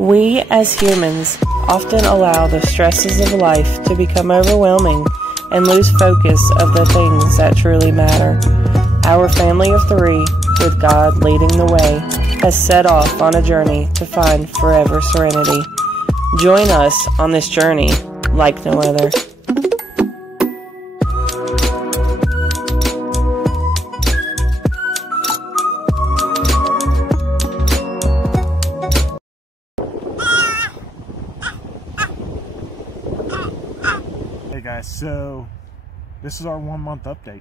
We as humans often allow the stresses of life to become overwhelming and lose focus of the things that truly matter. Our family of 3, with God leading the way, has set off on a journey to find forever serenity. Join us on this journey like no other. Hey guys, so this is our 1 month update.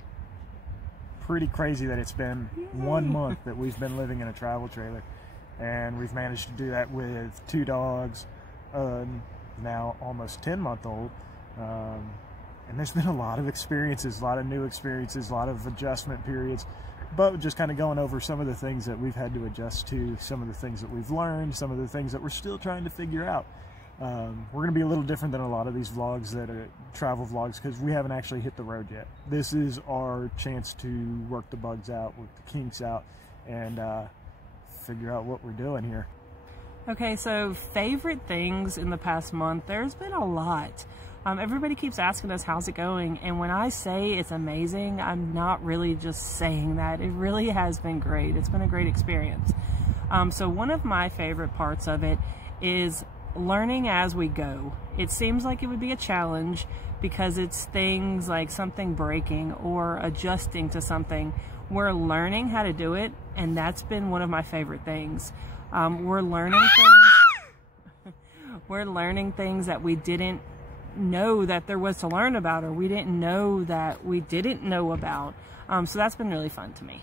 Pretty crazy that it's been 1 month that we've been living in a travel trailer, and we've managed to do that with 2 dogs, now almost 10-month-old, and there's been a lot of experiences, a lot of new experiences, a lot of adjustment periods, but just kind of going over some of the things that we've had to adjust to, some of the things that we've learned, some of the things that we're still trying to figure out. We're going to be a little different than a lot of these vlogs that are travel vlogs, because we haven't actually hit the road yet. This is our chance to work the bugs out, work the kinks out, and figure out what we're doing here. Okay, so favorite things in the past month, there's been a lot. Everybody keeps asking us how's it going, and when I say it's amazing, I'm not really just saying that. It really has been great. It's been a great experience. So one of my favorite parts of it is learning as we go. It seems like it would be a challenge because it's things like something breaking or adjusting to something. We're learning how to do it, and that's been one of my favorite things. We're learning things. We're learning things that we didn't know that there was to learn about, or we didn't know that we didn't know about. So that's been really fun to me.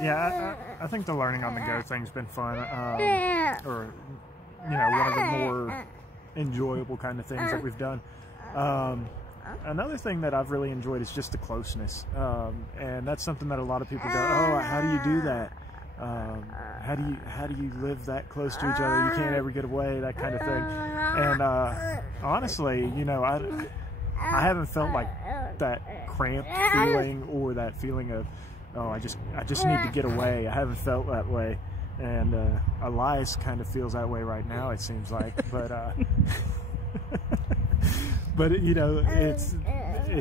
Yeah, I think the learning on the go thing's been fun, or you know, one of the more enjoyable kind of things that we've done. Another thing that I've really enjoyed is just the closeness, and that's something that a lot of people go, oh, how do you do that? How do you live that close to each other? You can't ever get away, that kind of thing. And honestly, you know, I haven't felt like that cramped feeling, or that feeling of, oh, I just need to get away. I haven't felt that way. And Elias kind of feels that way right now, it seems like, but but you know, it's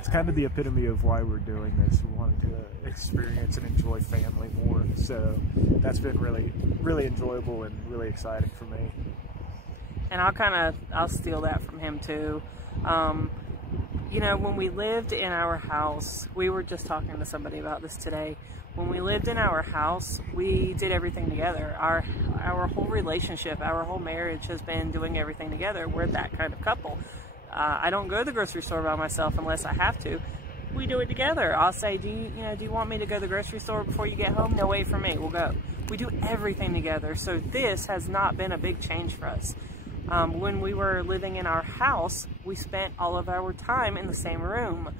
kind of the epitome of why we're doing this. We wanted to experience and enjoy family more, so that's been really enjoyable and really exciting for me. And I'll steal that from him too. You know, when we lived in our house, we were just talking to somebody about this today. When we lived in our house, we did everything together. Our whole relationship, our whole marriage has been doing everything together. We're that kind of couple. I don't go to the grocery store by myself unless I have to. We do it together. I'll say, do you want me to go to the grocery store before you get home? No, wait for me. We'll go. We do everything together. So this has not been a big change for us. When we were living in our house, we spent all of our time in the same room.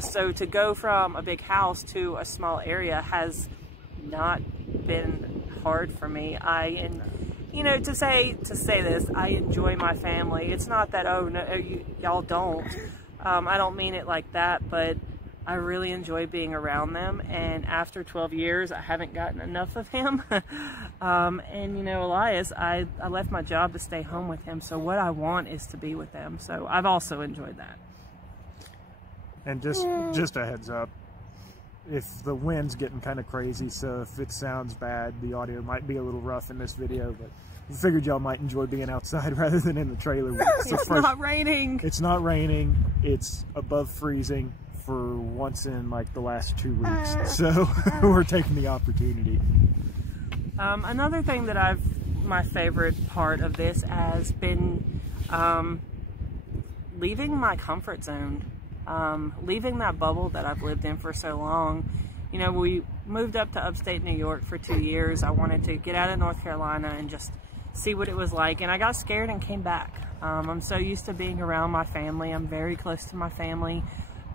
So to go from a big house to a small area has not been hard for me. You know, to say this, I enjoy my family. It's not that, oh, no, y'all don't. I don't mean it like that, but I really enjoy being around them. And after 12 years, I haven't gotten enough of him. And, you know, Elias, I left my job to stay home with him. So what I want is to be with them. So I've also enjoyed that. And just a heads up, if the wind's getting kind of crazy, so if it sounds bad, the audio might be a little rough in this video, but we figured y'all might enjoy being outside rather than in the trailer. It's not raining. It's not raining. It's above freezing for once in like the last 2 weeks, so we're taking the opportunity. Another thing that my favorite part of this has been leaving my comfort zone. Leaving that bubble that I've lived in for so long. You know, we moved up to upstate New York for 2 years. I wanted to get out of North Carolina and just see what it was like, and I got scared and came back. I'm so used to being around my family. I'm very close to my family,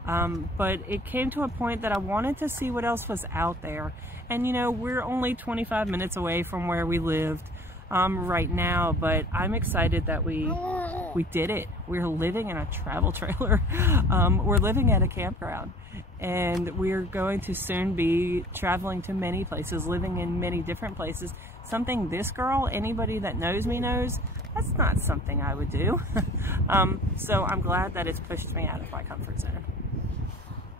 but it came to a point that I wanted to see what else was out there. And you know, we're only 25 minutes away from where we lived right now, but I'm excited that we we did it. We're living in a travel trailer. We're living at a campground, and we're going to soon be traveling to many places, living in many different places. Something this girl, anybody that knows me knows, that's not something I would do. So I'm glad that it's pushed me out of my comfort zone.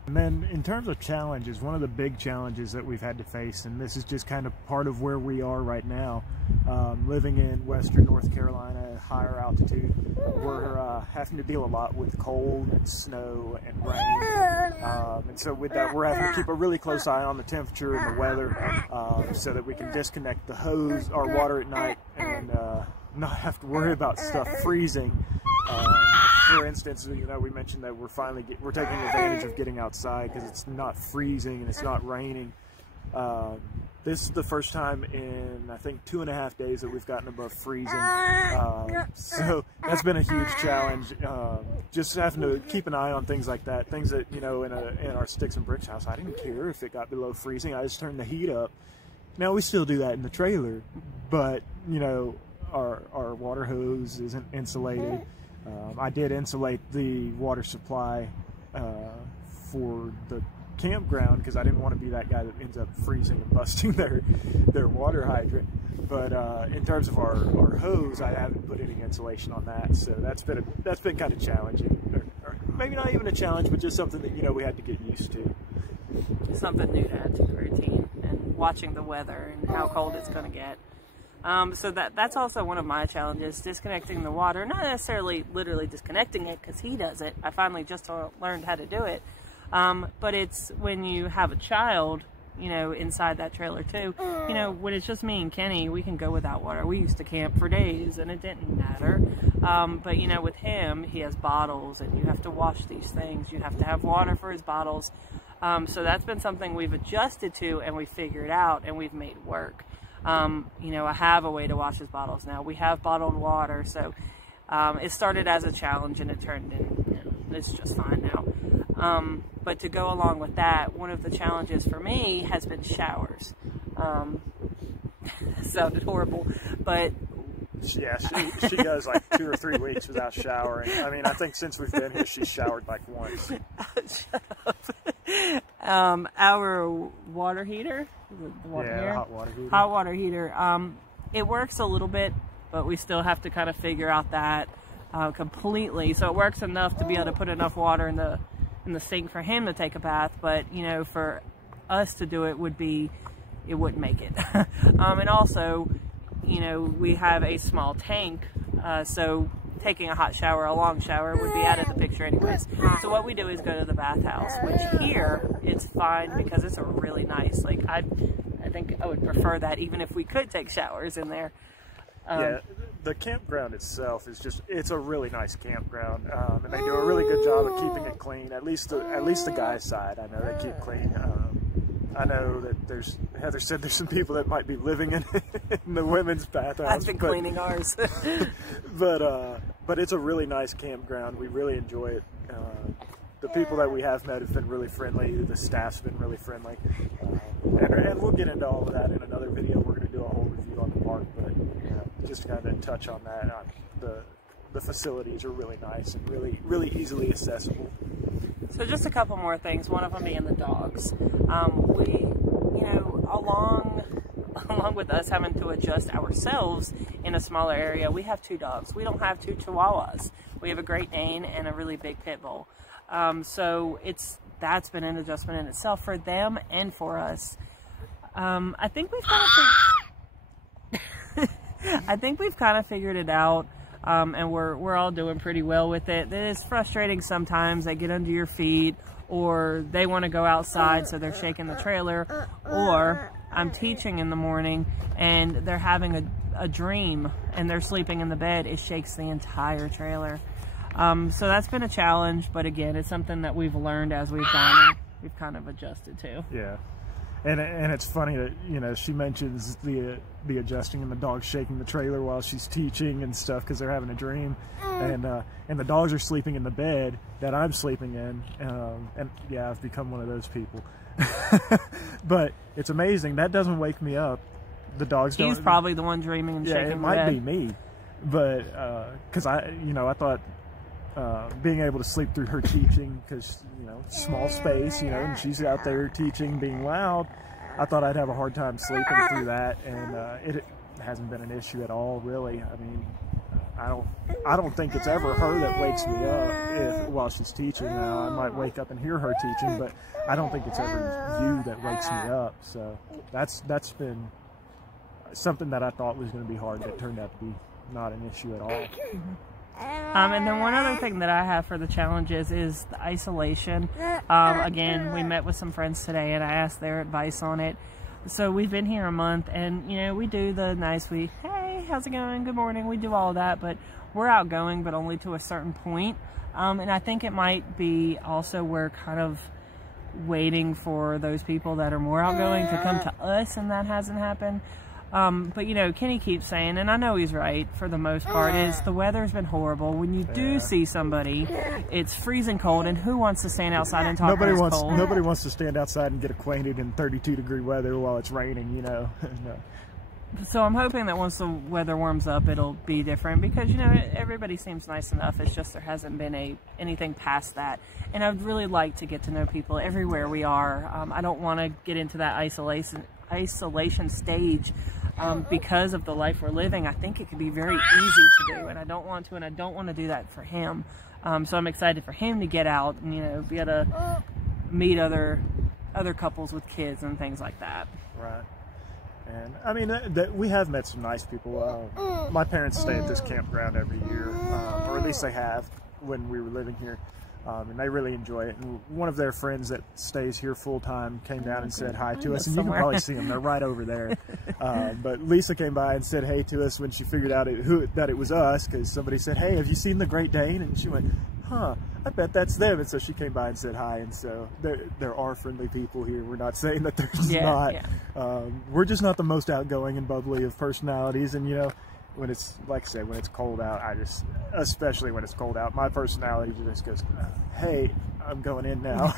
And then in terms of challenges, one of the big challenges that we've had to face, and this is just kind of part of where we are right now, living in western North Carolina, higher altitude, we're having to deal a lot with cold and snow and rain. And so with that, we're having to keep a really close eye on the temperature and the weather so that we can disconnect the hose, our water at night, and not have to worry about stuff freezing. For instance, you know, we mentioned that we're taking advantage of getting outside because it's not freezing and it's not raining. This is the first time in, I think, 2.5 days that we've gotten above freezing. So that's been a huge challenge. Just having to keep an eye on things like that. Things that, you know, in our sticks and bricks house, I didn't care if it got below freezing. I just turned the heat up. Now we still do that in the trailer, but, you know, our water hose isn't insulated. I did insulate the water supply for the campground because I didn't want to be that guy that ends up freezing and busting their water hydrant. But in terms of our hose, I haven't put any insulation on that, so that's been kind of challenging, or maybe not even a challenge, but just something that, you know, we had to get used to. Just something new to add to the routine, and watching the weather and how cold it's going to get. So that's also one of my challenges, disconnecting the water. Not necessarily literally disconnecting it because he does it. I finally just learned how to do it. But it's when you have a child, you know, inside that trailer too. You know, when it's just me and Kenny, we can go without water. We used to camp for days and it didn't matter. But you know, with him, he has bottles and you have to wash these things. You have to have water for his bottles. So that's been something we've adjusted to and we figured out and we've made work. You know, I have a way to wash his bottles now. We have bottled water, so it started as a challenge and it turned in, you know, it's just fine now. But to go along with that, one of the challenges for me has been showers. Sounded horrible, but yeah, she goes like 2 or 3 weeks without showering. I mean, I think since we've been here, she's showered like once. Shut up. Our water heater, hot water heater, it works a little bit, but we still have to kind of figure out that completely. So it works enough to be able to put enough water in the sink for him to take a bath, but you know, for us to do it wouldn't make it. And also, you know, we have a small tank, so taking a hot shower, a long shower, would be out of the picture anyways. So what we do is go to the bathhouse, which here it's fine because it's a really nice, like I think I would prefer that even if we could take showers in there. Yeah, the campground itself is it's a really nice campground, and they do a really good job of keeping it clean. At least the guys' side, I know they keep clean. I know that Heather said there's some people that might be living in the women's bathhouse. I've been cleaning ours. but it's a really nice campground. We really enjoy it. The people that we have met have been really friendly. The staff's been really friendly. And we'll get into all of that in another video. We're going to do a whole review on the park, but you know, just kind of touch on that. The facilities are really nice and really easily accessible. So just a couple more things, one of them being the dogs. We, you know, along with us having to adjust ourselves in a smaller area, we have 2 dogs. We don't have 2 Chihuahuas. We have a Great Dane and a really big pit bull. So that's been an adjustment in itself for them and for us. I think we've kind of figured it out. And we're all doing pretty well with it. It is frustrating sometimes. They get under your feet, or they want to go outside, so they're shaking the trailer, or I'm teaching in the morning and they're having a dream and they're sleeping in the bed. It shakes the entire trailer. So that's been a challenge, but again, it's something that we've learned as we've gone and we've kind of adjusted to. Yeah. And it's funny that, you know, she mentions the adjusting and the dogs shaking the trailer while she's teaching and stuff because they're having a dream, and the dogs are sleeping in the bed that I'm sleeping in, and yeah, I've become one of those people. But it's amazing that doesn't wake me up. The dogs don't. He's probably the one dreaming and shaking. Yeah, it might be me. but because I thought being able to sleep through her teaching, because small space, and she's out there teaching, being loud, I thought I'd have a hard time sleeping through that, and it hasn't been an issue at all, really. I mean, I don't think it's ever her that wakes me up while she's teaching. Now I might wake up and hear her teaching, but I don't think it's ever you that wakes me up. So that's been something that I thought was going to be hard that turned out to be not an issue at all. And then one other thing that I have for the challenges is the isolation. Again, we met with some friends today and I asked their advice on it. So we've been here a month, and we do the nice, hey, how's it going, good morning, we do all that, but we're outgoing, but only to a certain point. And I think it might be also we're kind of waiting for those people that are more outgoing to come to us, and that hasn't happened. But Kenny keeps saying, and I know he's right for the most part, is the weather's been horrible. When you do see somebody, it's freezing cold, and who wants to stand outside and talk when it's cold? Nobody wants to stand outside and get acquainted in 32-degree weather while it's raining, No. So I'm hoping that once the weather warms up, it'll be different, because everybody seems nice enough. It's just there hasn't been anything past that, and I'd really like to get to know people everywhere we are. I don't want to get into that isolation stage because of the life we're living. I think it could be very easy to do, and I don't want to, and I don't want to do that for him. So I'm excited for him to get out and be able to meet other couples with kids and things like that. Right. And I mean, we have met some nice people. My parents stay at this campground every year, or at least they have when we were living here. And they really enjoy it. And one of their friends that stays here full-time came down and said hi to us, and you can probably see them, they're right over there. But Lisa came by and said hey to us when she figured out that it was us, because somebody said, hey, have you seen the Great Dane? And she went, huh, I bet that's them. And so she came by and said hi, and so there are friendly people here. We're not saying that there's not. Yeah. We're just not the most outgoing and bubbly of personalities, and when it's, like I said, when it's cold out, especially when it's cold out, my personality just goes, hey, I'm going in now,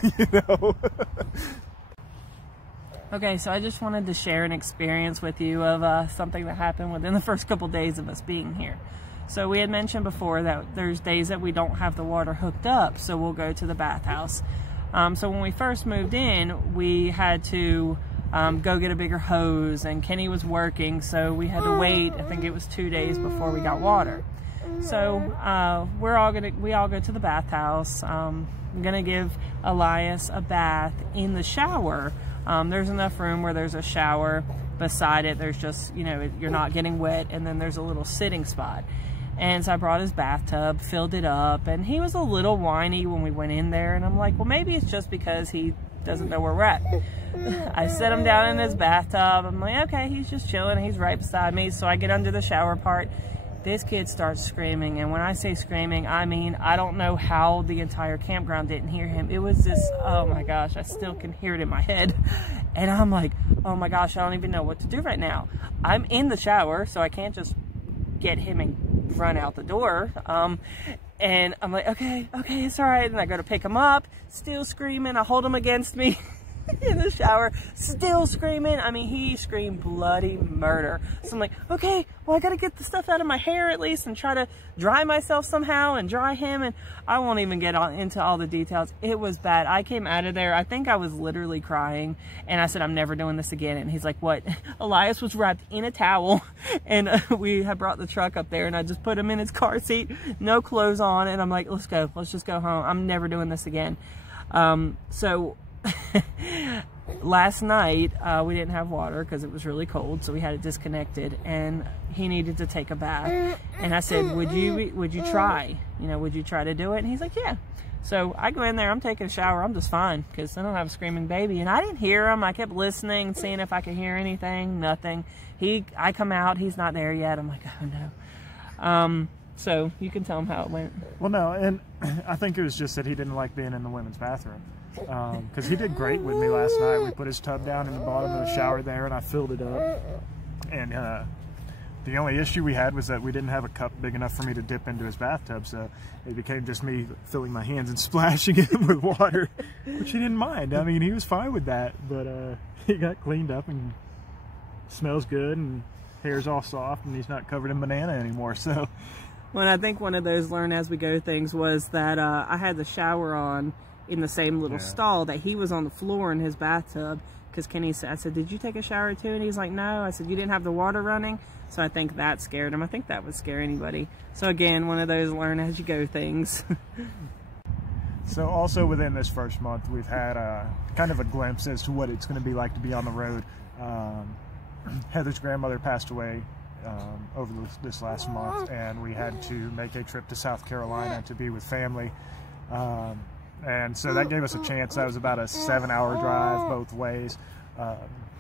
Okay, so I just wanted to share an experience with you of something that happened within the first couple days of us being here. So we had mentioned before that there's days that we don't have the water hooked up, so we'll go to the bathhouse. So when we first moved in, we had to go get a bigger hose, and Kenny was working, so we had to wait. I think it was 2 days before we got water. So we all go to the bathhouse. I'm gonna give Elias a bath in the shower. There's enough room where there's a shower beside it. There's just, you're not getting wet, and then there's a little sitting spot. And so I brought his bathtub, filled it up, and he was a little whiny when we went in there, and I'm like, well, maybe it's just because he doesn't know where we're at. I set him down in his bathtub. I'm like, okay, he's just chilling. He's right beside me. So I get under the shower part. This kid starts screaming. And when I say screaming, I mean, I don't know how the entire campground didn't hear him. It was just, oh my gosh, I still can hear it in my head. And I'm like, oh my gosh, I don't even know what to do right now. I'm in the shower, so I can't just get him and run out the door. And I'm like, okay, it's all right. And I go to pick him up, still screaming. I hold him against me in the shower, still screaming. I mean, he screamed bloody murder. So I'm like, okay, well, I got to get the stuff out of my hair at least and try to dry myself somehow and dry him. And I won't even get into all the details. It was bad. I came out of there, I think I was literally crying. And I said, I'm never doing this again. And he's like, what? Elias was wrapped in a towel. And we had brought the truck up there, and I just put him in his car seat, no clothes on. And I'm like, let's go. Let's just go home. I'm never doing this again. So last night we didn't have water because it was really cold, so we had it disconnected, and he needed to take a bath. And I said, would you try? Would you try to do it? And he's like, yeah. So I go in there, I'm taking a shower, I'm just fine because I don't have a screaming baby. And I didn't hear him. I kept listening, seeing if I could hear anything. Nothing. I come out, he's not there yet. I'm like, oh no. So you can tell him how it went. Well, no, and I think it was just that he didn't like being in the women's bathroom. Because he did great with me last night. We put his tub down in the bottom of the shower there, and I filled it up. And the only issue we had was that we didn't have a cup big enough for me to dip into his bathtub, so it became just me filling my hands and splashing him with water, which he didn't mind. I mean, he was fine with that, but he got cleaned up and smells good, and hair's all soft and he's not covered in banana anymore. So, well, I think one of those learn as we go things was that I had the shower on in the same little stall that he was on the floor in his bathtub. Because Kenny said, I said, did you take a shower too? And he's like, no. I said, you didn't have the water running? So I think that scared him. I think that would scare anybody. So again, one of those learn as you go things. So also within this first month, we've had kind of a glimpse as to what it's going to be like to be on the road. Heather's grandmother passed away over this last month, and we had to make a trip to South Carolina to be with family. And so that gave us a chance. That was about a 7-hour drive both ways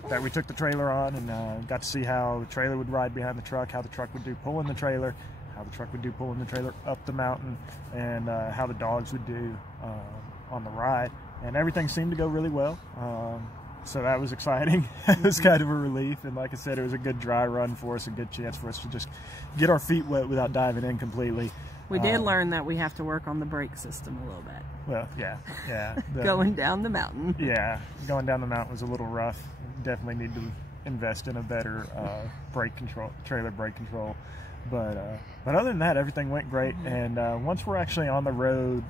that we took the trailer on, and got to see how the trailer would ride behind the truck, how the truck would do pulling the trailer, how the truck would do pulling the trailer up the mountain, and how the dogs would do on the ride. And everything seemed to go really well. So that was exciting. It was kind of a relief, and like I said, it was a good dry run for us, a good chance for us to just get our feet wet without diving in completely. We did learn that we have to work on the brake system a little bit. Well, yeah. Going down the mountain. Yeah, going down the mountain was a little rough. Definitely need to invest in a better brake control, trailer brake control. But other than that, everything went great. And once we're actually on the road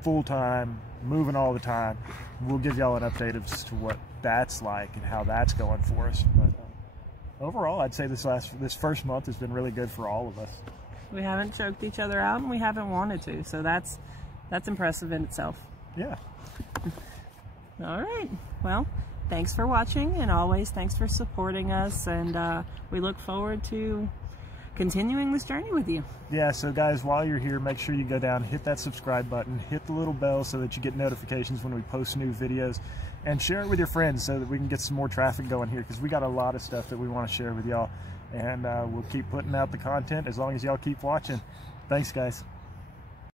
full time, moving all the time, we'll give y'all an update as to what that's like and how that's going for us. But overall, I'd say this first month has been really good for all of us. We haven't choked each other out, and we haven't wanted to, so that's impressive in itself. Yeah. All right. Well, thanks for watching, and always thanks for supporting us, and we look forward to continuing this journey with you. Yeah, so guys, while you're here, make sure you go down, hit that subscribe button, hit the little bell so that you get notifications when we post new videos, and share it with your friends so that we can get some more traffic going here, because we got a lot of stuff that we want to share with y'all. And we'll keep putting out the content as long as y'all keep watching. Thanks, guys.